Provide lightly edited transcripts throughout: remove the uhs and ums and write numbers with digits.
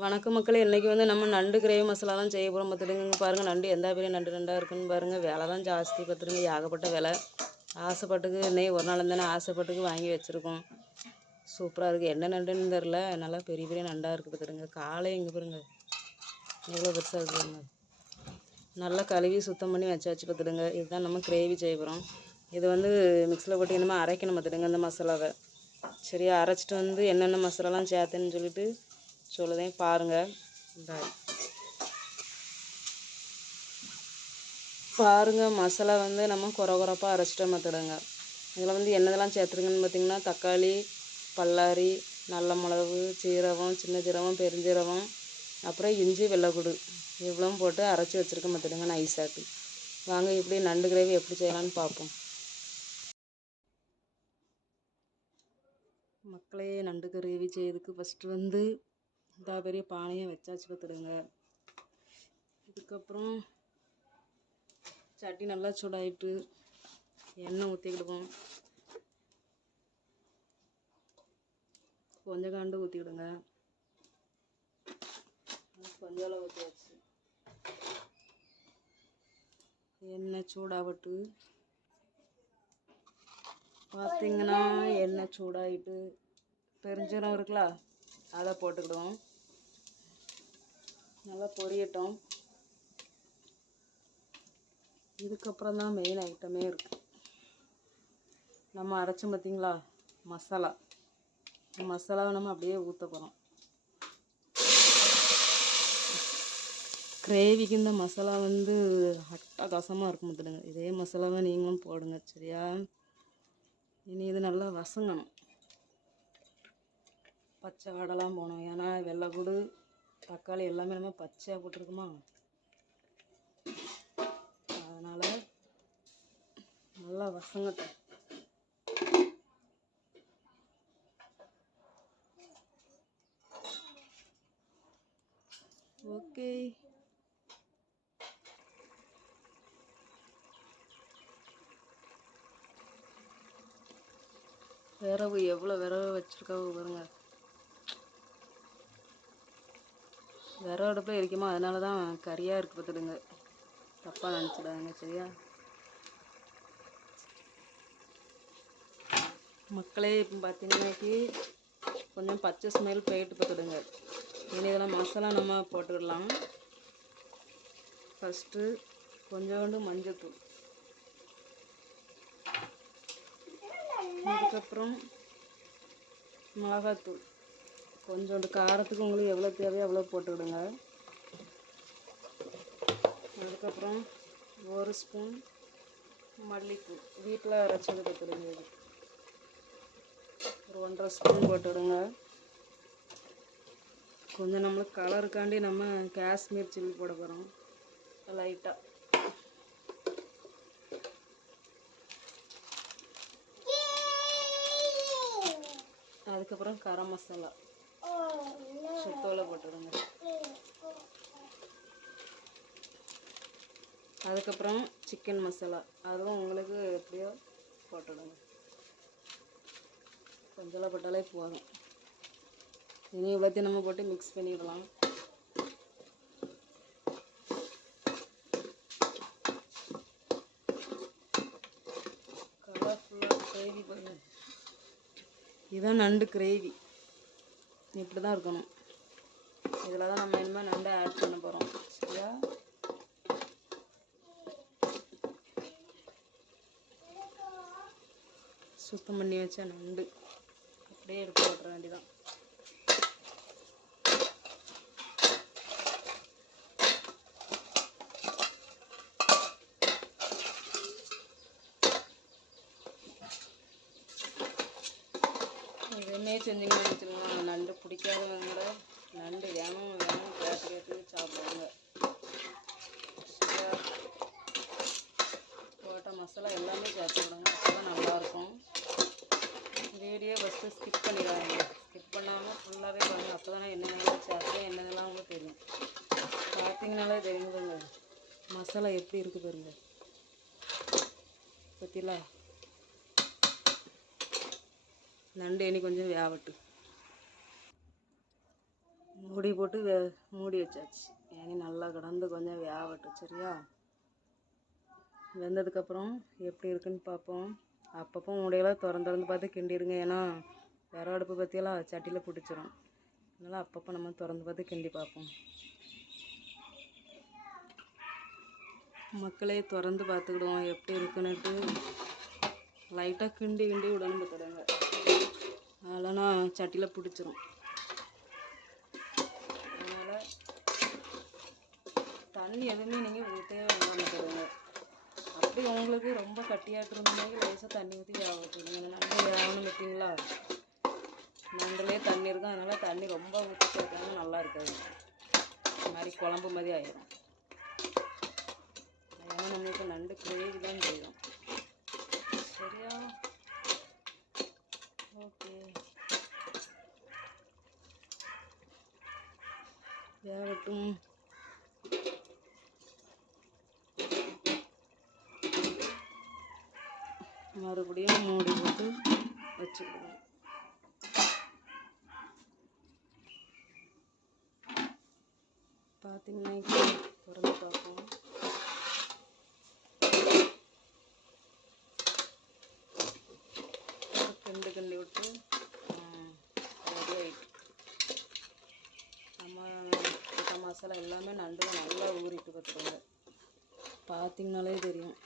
வணக்கம் மக்களே, இன்றைக்கி வந்து நம்ம நண்டு கிரேவி மசாலா தான் செய்ய போகிறோம். பார்த்துடுங்க பாருங்கள், நண்டு எந்த பெரிய நண்டு நண்டாக இருக்குன்னு பாருங்கள். விலை தான் ஜாஸ்தி பார்த்துடுங்க, ஏகப்பட்ட விலை. ஆசைப்பட்டுக்கு இன்னைக்கு ஒரு நாள் தானே ஆசைப்பட்டுக்கு வாங்கி வச்சுருக்கோம். சூப்பராக இருக்குது. என்ன நண்டுன்னு தெரில, நல்லா பெரிய பெரிய நண்டாக இருக்குது பார்த்துடுங்க. காலை இங்கே பாருங்க எவ்வளோ பெருசாக இருக்குதுங்க. நல்லா கழுவி சுத்தம் பண்ணி வச்சாச்சு பார்த்துடுங்க. இதுதான் நம்ம கிரேவி செய்ய போகிறோம். இது வந்து மிக்ஸில் போட்டு என்னமோ அரைக்கணும் பார்த்துடுங்க இந்த மசாலாவை. சரியா அரைச்சிட்டு வந்து என்னென்ன மசாலாலாம் சேர்த்துன்னு சொல்லிட்டு சொல்லுதேன் பாருங்கள். பாருங்கள், மசாலா வந்து நம்ம குறப்பாக அரைச்சிட்டோம் பார்த்துடுங்க. இதில் வந்து என்னதெல்லாம் சேர்த்துருங்கன்னு பார்த்திங்கன்னா, தக்காளி, பல்லாரி, நல்ல மிளகு, சீரகம், சின்ன சீரகம், பெருஞ்சீரகம், அப்புறம் இஞ்சி, வெள்ளைக்கூடு இவ்வளோ போட்டு அரைச்சி வச்சுருக்கேன் பார்த்துடுங்க நைஸாட்டு. வாங்க இப்படி நண்டு கிரேவி எப்படி செய்யலான்னு பார்ப்போம். மக்களே, நண்டு கிரேவி செய்யறதுக்கு ஃபஸ்ட்டு வந்து இந்த பெரிய பானையை வச்சாச்சு பார்த்துடுங்க. இதுக்கப்புறம் சட்டி நல்லா சூடாயிட்டு எண்ணெய் ஊற்றிக்கிடுவோம். கொஞ்சம் காண்டு ஊற்றிக்கிடுங்க. கொஞ்சம் ஊற்றியாச்சு. எண்ணெய் சூடாகட்டு. பார்த்திங்கன்னா எண்ணெய் சூடாகிட்டு பெருஞ்சீரகம் இருக்குல்ல, அதை போட்டுக்கிடுவோம். நல்லா பொரியட்டும். இதுக்கப்புறம் தான் மெயின் ஐட்டமே இருக்குது. நம்ம அரைச்சோம் பார்த்திங்களா மசாலா, மசாலாவை நம்ம அப்படியே ஊற்ற போகிறோம். கிரேவிக்கு இந்த மசாலா வந்து அட்டகாசமாக இருக்கும் பார்த்துடுங்க. இதே மசாலாவை நீங்களும் போடுங்க சரியா. இனி இது நல்லா வசங்கணும், பச்சை வாடெல்லாம் போகணும். ஏன்னா வெள்ளைக்கூடு, தக்காளி எல்லாமே நம்ம பச்சையாக போட்டிருக்குமா, அதனால் நல்லா வசங்கட்டும். ஓகே, விரவு எவ்வளோ விரவு வச்சுருக்காவோ பாருங்க. விரவு அடுப்பில் இருக்குமா, அதனால தான் கறியாக இருக்குது பார்த்துடுங்க. தப்பாக நினச்சிடாங்க சரியா. மக்களே, இப்போ பார்த்தீங்கன்னாக்கி கொஞ்சம் பச்சை ஸ்மெல் போயிட்டு பார்த்துடுங்க. இனி இதெல்லாம் மசாலா நம்ம போட்டுக்கிடலாம். ஃபஸ்ட்டு கொஞ்சோண்டு மஞ்சள்தூள், அதுக்கப்புறம் மிளகாத்தூள், கொஞ்சோண்டு காரத்துக்கு உங்களுக்கு எவ்வளோ தேவையோ அவ்வளோ போட்டுக்கிடுங்க. அதுக்கப்புறம் ஒரு ஸ்பூன் மல்லித்தூள், வீட்டில் அரைச்சது பார்த்துடுங்க. இது ஒரு 1.5 ஸ்பூன் போட்டுவிடுங்க. கொஞ்சம் நம்மளுக்கு கலருக்காண்டி நம்ம காஷ்மீர் சில்லி போட போகிறோம் லைட்டாக. அதுக்கப்புறம் கரம் மசாலா சுத்தோலை போட்டுவிடுங்க. அதுக்கப்புறம் சிக்கன் மசாலா, அதுவும் உங்களுக்கு எப்படியோ போட்டுவிடுங்க. கொஞ்சம் போட்டாலே போதும். இனி இவ்வளோத்தையும் நம்ம போட்டு மிக்ஸ் பண்ணிவிடலாம். கலர்ஃபுல்லாக கிரேவி பண்ணு. இதுதான் நண்டு கிரேவி, இப்படி தான் இருக்கணும். இதில் தான் நம்ம இனிமேல் நண்டை ஆட் பண்ண போகிறோம் சரியா. சுத்தம் பண்ணி வச்ச நண்டு அப்படியே எடுத்து போட்டுற வேண்டியதான். இதுமே செஞ்சிங்கன்னு வச்சுக்கோங்க, நண்டு பிடிக்காதவங்க நண்டு வேணும் வேணும் கேட்டு சாப்பிடுவாங்க. போட்ட மசாலா எல்லாமே சேர்த்து விடுங்க, அப்போ தான் நல்லாயிருக்கும். வீடியோ ஃபஸ்ட்டு ஸ்கிப் பண்ணிடுவாங்க. ஸ்கிப் பண்ணாமல் ஃபுல்லாகவே பாருங்க, அப்போ தானே என்னென்ன சேர்த்து என்னென்னலாம் உங்களுக்கு தெரியும். பார்த்தீங்கனாலே தெரியுதுங்க மசாலா எப்படி இருக்குது பாருங்க. பற்றிலாம் நண்டு இனி கொஞ்சம் வேகட்டு. மூடி போட்டு மூடி வச்சாச்சு. ஏனி நல்லா கிடந்து கொஞ்சம் வேகட்டும். சரியா? வெந்ததுக்கப்புறம் எப்படி இருக்குன்னு பார்ப்போம். அப்பப்போ மூடையெல்லாம் திறந்து பார்த்து கிண்டிடுங்க. ஏன்னா விறகு அடுப்பு பற்றியெல்லாம் சட்டியில் பிடிச்சிரும். அதனால் அப்பப்போ நம்ம திறந்து பார்த்து கிண்டி பார்ப்போம். மக்களே திறந்து பார்த்துக்கிடுவோம் எப்படி இருக்குன்னுட்டு. லைட்டாக கிண்டி விடணும் பார்த்துடுங்க. அதெல்லாம் சட்டியில் பிடிச்சிரும். அதனால் தண்ணி எதுவுமே நீங்கள் ஊற்றவே வேண்டாம் பார்த்துடுங்க. அப்படி உங்களுக்கு ரொம்ப கட்டியாட்டு இருந்தீங்க லேசாக தண்ணி ஊற்றி வேக வச்சுருங்க. நண்டு வேகணும் பார்த்தீங்களா? நண்டுலேயே தண்ணி இருக்கும். அதனால் தண்ணி ரொம்ப ஊற்றி சேர்த்தாங்க நல்லா இருக்காது. இந்த மாதிரி குழம்பு மாதிரி ஆயிடும். ஏன்னா நம்மளுக்கு நண்டு கிரேவி தான் செய்யும். சரியா? ஓகே, வேகட்டும். மறுபடியும் மூடி போட்டு வச்சுக்கிடுவோம். பார்த்தீங்கன்னா திறந்து பார்ப்போம். கிண்டி விட்டு ரெடி ஆகிட்டு. நம்ம போட்ட மசாலா எல்லாமே நண்டு நல்லா ஊறிட்டு பார்த்துக்கோங்க. பார்த்தீங்கனாலே தெரியும்.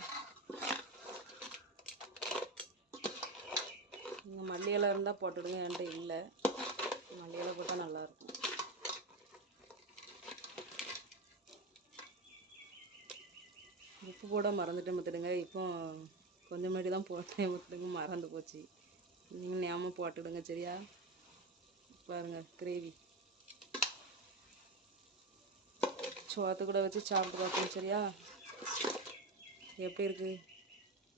நீங்கள் மல்லி இலை இருந்தால் போட்டுடுங்க. என்கிட்ட இல்லை. மல்லி இலை போட்டால் நல்லாயிருக்கும். உப்பு போட மறந்துட்டேன் பார்த்துடுங்க. இப்போ கொஞ்சம் மாதிரி தான் போட்டேன் பார்த்துடுங்க. மறந்து போச்சு. நீங்கள் ஞாபகம் போட்டுடுங்க. சரியா? பாருங்கள் கிரேவி சோத்து கூட வச்சு சாப்பிட்டு பார்க்கணும். சரியா? எப்படி இருக்குது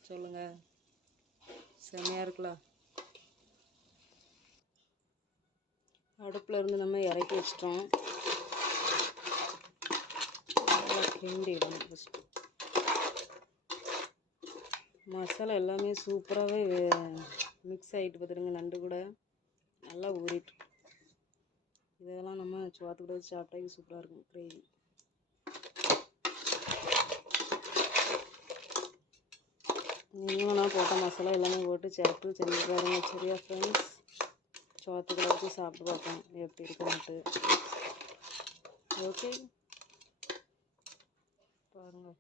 சொல்லுங்கள். செம்மையாக இருக்குல்ல? அடுப்பில் இருந்து நம்ம இறக்கி வச்சிட்டோம். நல்லா கிண்டிடணும். ஃபஸ்ட்டு மசாலா எல்லாமே சூப்பராகவே மிக்ஸ் ஆகிட்டு பார்த்துருங்க. நண்டு கூட நல்லா ஊறிட்டு. இதெல்லாம் நம்ம சோத்து கூட வச்சு சாப்பிட்டா சூப்பராக இருக்கும் கிரேவி. நீங்களும் நான் போட்ட மசாலா எல்லாமே போட்டு சேர்த்து செஞ்சு பாருங்க. சரியா ஃப்ரெண்ட்ஸ்? சோத்து கூட வச்சு சாப்பிட்டு பார்ப்போம் எப்படி இருக்குன்ட்டு. ஓகே, பாருங்கள்.